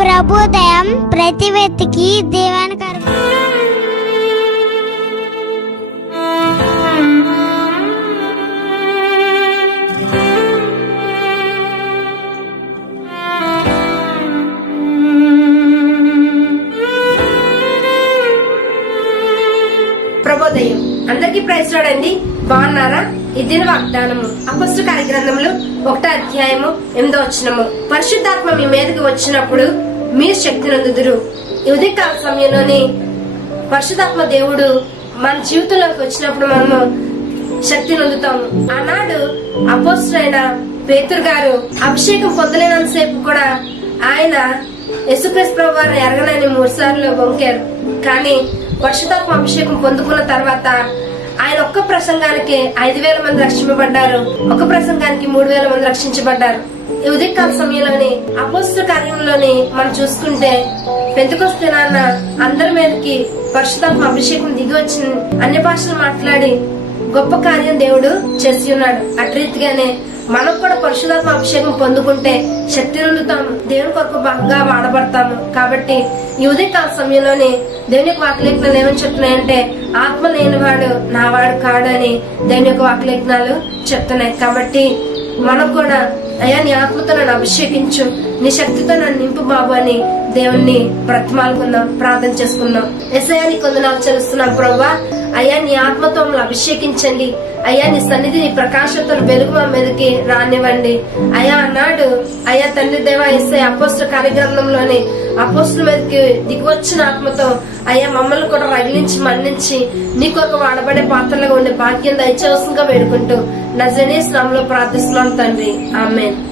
ప్రభుదయం ప్రతి వ్యక్తికి దీవెనకరం ప్రభోదయం. అందరికీ ప్రైజ్ రాడండి బాగున్నారా? ఇద్దరు వాగ్దానము. అపస్సు కార్యగ్రంథములు ఒకటో అధ్యాయము ఎనిమిదో వచ్చినము పరిశుద్ధాత్మ మీ మీదకి వచ్చినప్పుడు మీరు శక్తి నందుదురు ఉదయకాల సమయంలోని పరిశుధాత్మ దేవుడు మన జీవితంలోకి వచ్చినప్పుడు మనము శక్తి నొందుతాము ఆనాడు అపోస్తులైన పేతురు గారు అభిషేకం పొందలేనంతసేపు కూడా ఆయన యేసుక్రీస్తు ప్రభు వారిని ఎరగనని మూడు సార్లు వంకారు. కానీ వర్షతాత్మ అభిషేకం పొందుకున్న తర్వాత ఆయన ఒక్క ప్రసంగానికి ఐదు వేల మంది రక్షింపబడ్డారు. ఒక ప్రసంగానికి మూడు వేల మంది రక్షించబడ్డారు. ఈ ఉదయకాల సమయంలోని అపోస్తల కార్యంలోని మనం చూసుకుంటే పెంతుకొస్తున్న అందరి మీదకి పరిశుధాత్మ అభిషేకం దిగి వచ్చి అన్ని భాషలు మాట్లాడి గొప్ప కార్యం దేవుడు చేసి ఉన్నాడు. అట్రీతిగానే మనం కూడా పరిశుధాత్మ అభిషేకం పొందుకుంటే శక్తి పొందుతాము దేవుని కొరకు బాగా వాడబడతాము. కాబట్టి ఈ ఉదయకాల సమయంలోనే దేవుని యొక్క వాక్యలేఖనాలు ఏమని చెప్తున్నాయంటే ఆత్మ లేనివాడు నావాడు కాడు అని దేవుని యొక్క వాక్యలేఖనాలు చెప్తున్నాయి. కాబట్టి మనం కూడా అయ్యా నీ ఆత్మతో నన్ను అభిషేకించు. నీ శక్తితో నన్ను నింపు బాబు అని దేవుణ్ణి బ్రతమాలుకుందాం ప్రార్థన చేసుకుందాం. ఎస్ఐయా కొందనాలు చెల్లిస్తున్నాం ప్రభా. అయ్యా నీ ఆత్మతో మమ్మల్ని అభిషేకించండి. అయ్యా నీ సన్నిధి నీ ప్రకాశంతో వెలుగు మా మీదకి రానివ్వండి. అయ్యా అన్నాడు అయ్యా తండ్రి దేవ ఎస్ఐ అపోస్టు కార్యక్రమంలోని అపోస్తుల మీదకి దిగివచ్చిన ఆత్మతో అయ్యా మమ్మల్ని కూడా రగిలించి మన్నించి నీ కొరకు వాడబడే పాత్రలుగా ఉండే భాగ్యం దయచేవసంగా వేడుకుంటూ నజనే స్నామంలో ప్రార్థిస్తున్నాం తండ్రి. ఆమెన్.